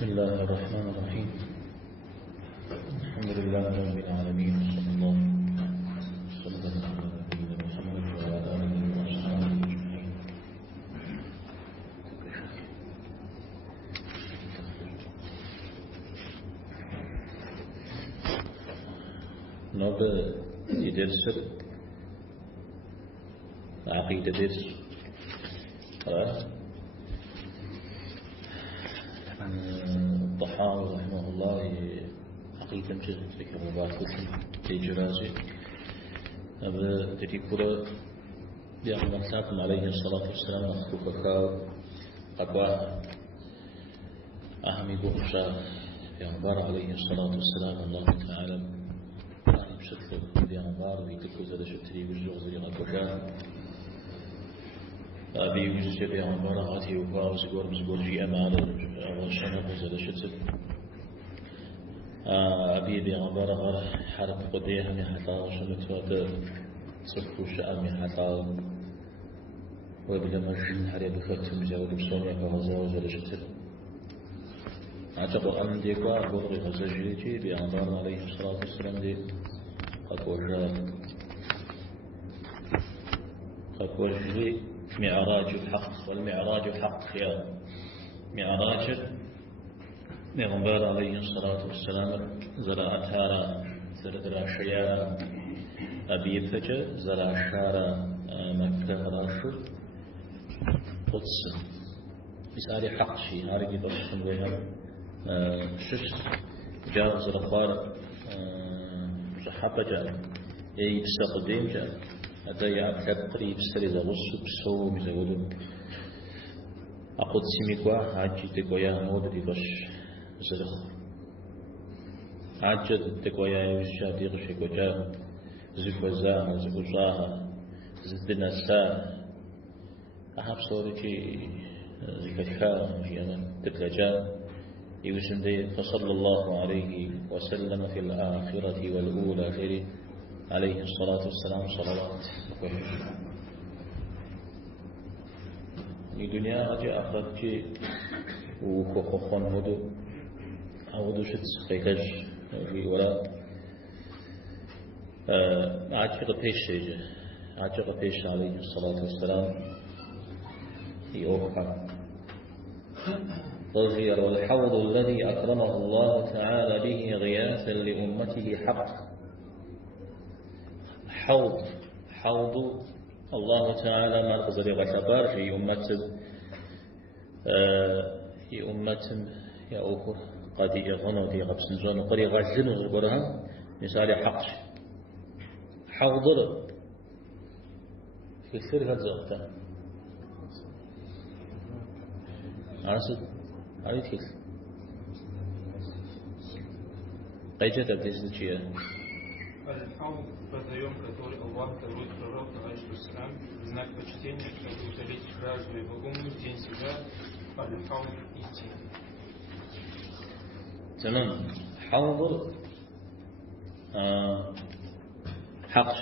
بسم الله الرحمن الرحيم. الحمد لله رب العالمين، صلى الله وسلم على نبينا محمد وعلى آله وصحبه أجمعين. نبدأ درس عقيدة درس الطحاوي رحمه الله عقيدة مجد ذكر مباحث في جرازي أبدا تذكر بأن مساكم عليه الصلاة والسلام أخوك أقوى أهمي بخشى بأنبار عليه الصلاة والسلام الله تعالى بشكل بأنبار بيتكو زاد شتري بالجغز لغاكوكا أبي وجه بأنبار غاتي وفاو زقور مزقور جي أمال وشنق زاد شتر أبي بأنبار غار حرب قديه من حتى وشنطوات صفو شأم من حتى ويبدأ مرشين حريب فتم زاود بصوني فغزاو زاد شتر أعتقد أن ديكوا بغري غزاجيتي بأنبار عليه الصلاة والسلام دي قد وجه معراج الحق، والمعراج حق يا معراج نغنبار عليه الصلاة والسلام زرع تارا زرع شيارا أبي فجأ زرع شارا مكة راشد قدس بسالي حق شيء هارجي بصم بها شش جاوز رخار صحابة جاء يبستقدم جاء هذا يعتبر قريب سريز غصب سو مزودم أقول سميكوا عاجي تقويا مود ديغش زرخ عاجي تقويا يوشا ديغش كوجا زكوزا زكوزاها زدنا سا أحب صورتي زكتها يعني تتلجا يوسم دي فصلى الله عليه وسلم في الآخرة والأولى خير عليه الصلاة والسلام صلوات الدنيا أجي أخذتي وخوخون هدو شت قيتج ولا عاجق بيش عليه الصلاة والسلام يوقع غير والحوض الذي أكرمه الله تعالى به غياثا لأمته حق. حوض الله تعالى مركز لغتبار في أمة يا أخو قد يغنوا دي غبسن زون وقد يغزنوا زبرها مثال حق حوض في السر هذا عرفت على كيف أيجت أبديس الشيء الحوض продаем, который Аллах дарует пророку, алейхиссалям, в знак почтения, чтобы утолить жажду и вагому в день себя, аль-хауд идти. تمام. حوض حق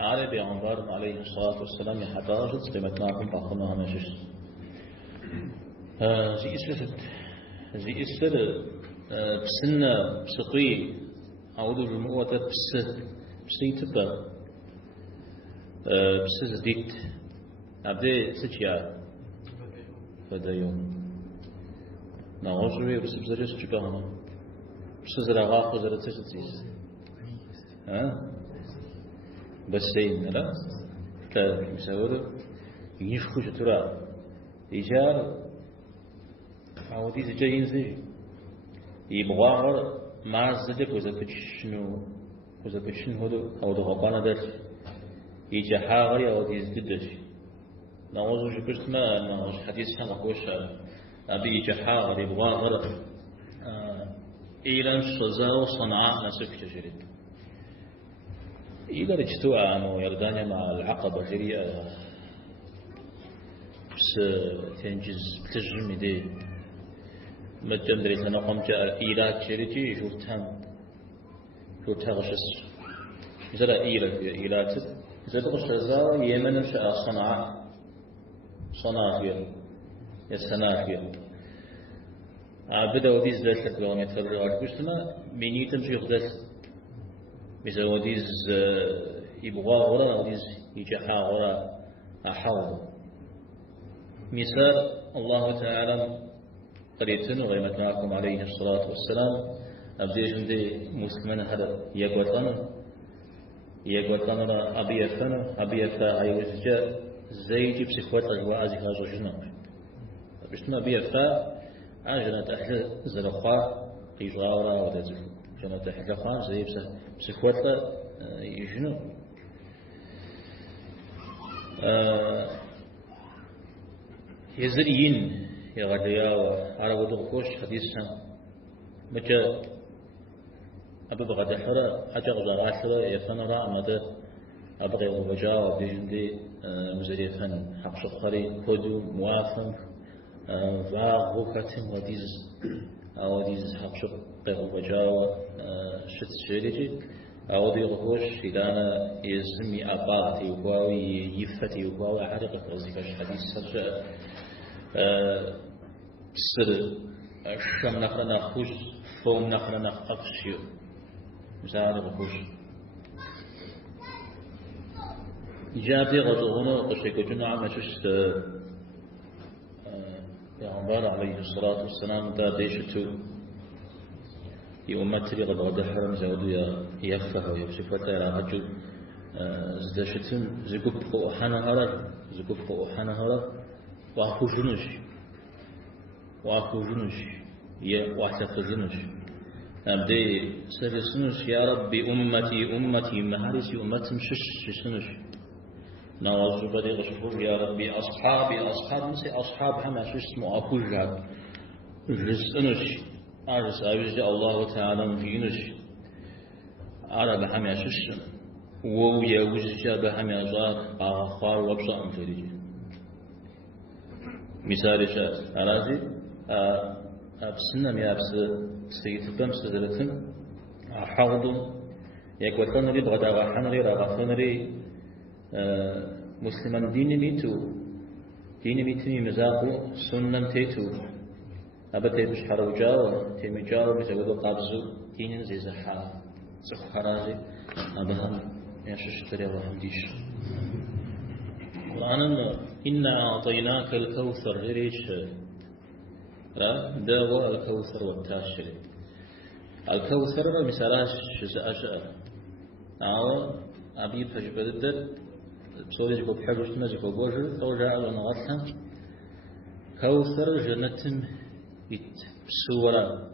على بيعنبار عليه الصلاة والسلام يحتاج قيمتناكم فأخذناها مشش زي إسر بسنة بسقي أعوذ بالمؤوة بسي تبا بس زديت أبدي سجيا فدايون نعوشوي بس بزريس جباهنا بس زرغاق وزرت سجديس بسين لا كذلك مساوده يشخش ترى إيجار عودي زجاين زي يبغاغر مع الزجاج وإذا كشنو هذا غبانة درس يجي حاغري أو يزددش نعوذ شكرت ما نعوذ حديث حنا قوش أبي يجي حاغري بغاغر إيران شزاو صنعاء نسك تجريد إذا رجتوا عنه يردانيا مع العقبة جريئة بس تنجز تجرمي دي مجم دريت أنا قمت إيرات شريتي شوفتها غشس إذا إيرات إذا تغش زار يمن شاء صنعاء فيه السنافية عبده وديز ذلك لو متفرغ كشتنا منيتم شيخ ذلك مثل وديز يبغى غرا وديز يجحا غرا أحاول مثال الله تعالى قريتن وغيمت معكم عليه الصلاة والسلام أبديش عندي مسلمان هذا يقوتن أبي فا عيوزجا زيجي بسخوات أجواء زي هذا جنة بشتنا أبي فا عجنة أحلى زرقاء قيجارة ودزل جنة أحلى خان زي بسخوات يجنة يزرين يغليا وعرب دغكوش حديثا مجا أبو بغد حرة حاجة غزار عشرة يفنرا مدى أبغي وبجا وبيجندي مزريفن حق شخري كودو موافق وغوكاتم وديز حق شخري وبجا شت شريجي أودي غوش إذا يزمي أباتي وقاوي يفتي وقاوي حرقة غزيكاش حديث سرجة سر الشم نخرنا خوش فوم نخرنا أقشيو مساعد خوش إجابة غزونا قشيكو جنو عم ششت پیغمبر عليه الصلاة والسلام دا ديشتو يومتري قد غدا حرم زودو يفه ويبشفتا يرى هجو زدشتم زقب حنا هرر واكو جنوش واحتفظنوش أبدي سرسنوش يا ربي أمتي مهارسي أمتم شسنوش نواز بدي غشفور يا ربي أصحاب نسي أصحاب هما شو اسمه أكو جاب رزقنوش أرز أبيز الله تعالى مفينوش عرب هما شسن وويا وزجاب هما زار آخار وبصا أمفريجي مثال شاء أرازي أبسنم يا أبس سيتبم سدرتن حوض يقولون لي بغدا غحنري رغفنري مسلمان دين ميتني مزاقو سنن تيتو أبتي بش حروجاو تيمجاو بتقولوا قابزو دين زي زحا زخرازي أبهم يششتري الله ديش القرآن إنا أعطيناك الكوثر غيريش لا داوى الكوثر والتاشر الكوثر مثالاش جزء أو أبي فجبدد بصوري جبو بحاجة جبو بوجه توجع ونغطها كوثر جنة بسورة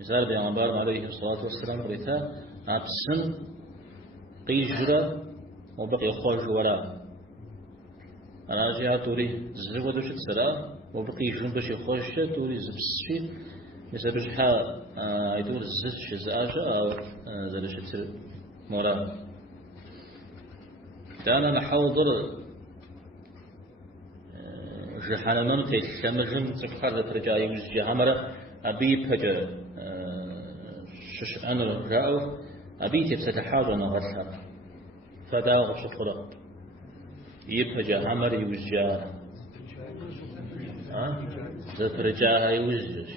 مثال بيعنبار عليه الصلاة والسلام قريتها أبسن قيجرة وبقي خوج وراء أنا جاء توري زودوش تسرا وبقي جنبش خوش توري زبسشي مثل بجحا يدور زش زاجة أو زلش تر مرا كان نحوضر جحنا من تيتشمجم تكفر ترجعي وجهامرة أبي بجا شش أنا جاء أبي تفتحاج أنا غرها فدا غشفرة يبجا همر يوجا زفرجاها يوجج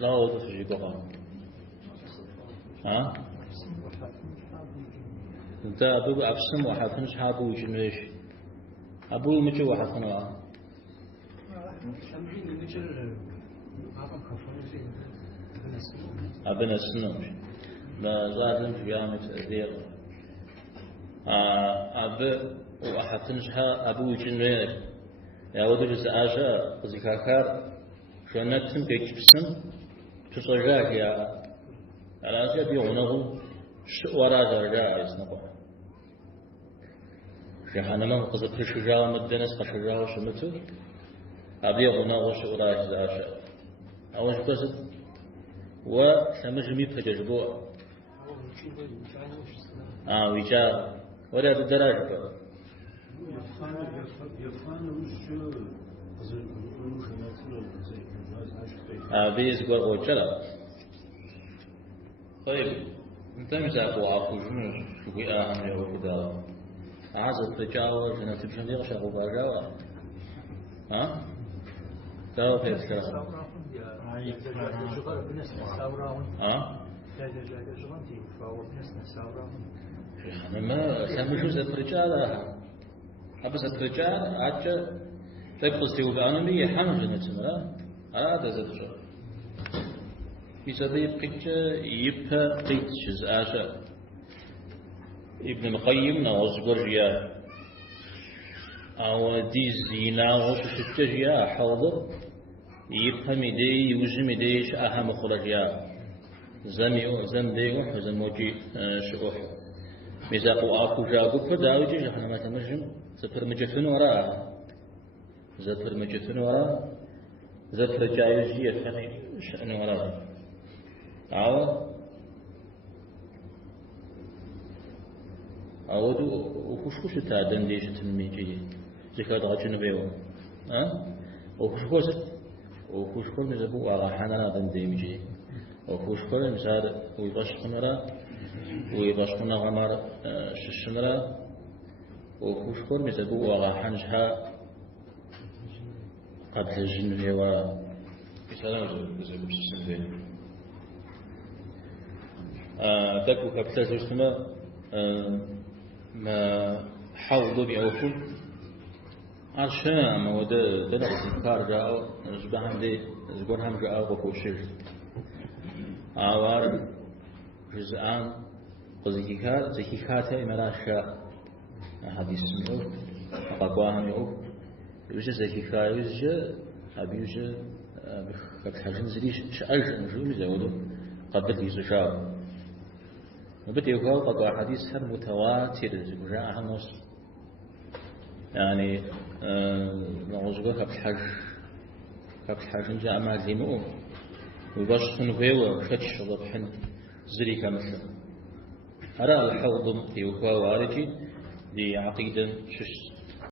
لا وضف جيبها انت أبو أبسم وحفنش حابو يجنوش أبو مجو وحفنوا أبنا السنوش لا زادن في جامعة أدير أب وأحفنشها أبو يجنوش يا ودو جزء آجا زكاكار شونتم بيكبسن تصجاك يا الأسيا بيغنغو ورا زرجاء يسنقوا شحنا من قصد شجاع مدنس قشجاع وشمتو أبي غنغو شورا زاشا أول قصد وسمجمي بتجربوا ويجا ولا بالدراجة بيز قول وجلا طيب انت مساق وعفو جنوش شوي أهم يا وكذا عازل تجاوز أنا تبشن دي غشا غباجا لا في الكلام أنا ما سامي شو الرجال أبس الرجال عجّ تقبل سيوب أنا مية حمل نتمرة هذا زفر يسدي قيت يبها قيت شزاشة ابن القيم نوزقر جيا أو دي زينا وشتت جيا حوض يبها مدي يوجم مديش أهم خرجيا زم ديوح وزم موجي شؤوح ميزاقو أكو جاقو فداوجي جحنا ما تمجم زفر مجفن وراء زفر مجفن وراء زفر جايزية ثاني شأن وراء أودو وخش تعدن ديش تنميجي زكاة غجن بيو وخش كل مزبو وراحنا دن ديمجي وخش كل مزاد ويبشخنا ويبشخنا غمر ششنا وخش كل مزبو وراحنجها قبل الجن بيو مثلا زبو ششنا دكو قبل زوجتنا ما حوضوا بأوفل عشان ما وده دلق الكار جاء زبهم دي زبونهم جاء وفوشر عوار جزءان قزيكار زكيكاته إمراشا حديث سمعوه أقواهم يعوه يوجد زكيكار يوجد أبي يوجد بخحجن زليش شأجن جو مزاوده قبل يزشاو وبدأ يقول قطع حديث هم متواتر جاء عن نص يعني نعوزقه قبل حج جاء مع زيمو ويبشخن هو فتش ضبحن زري كمثل أرى الحوض يقول وارجي دي عقيدة شش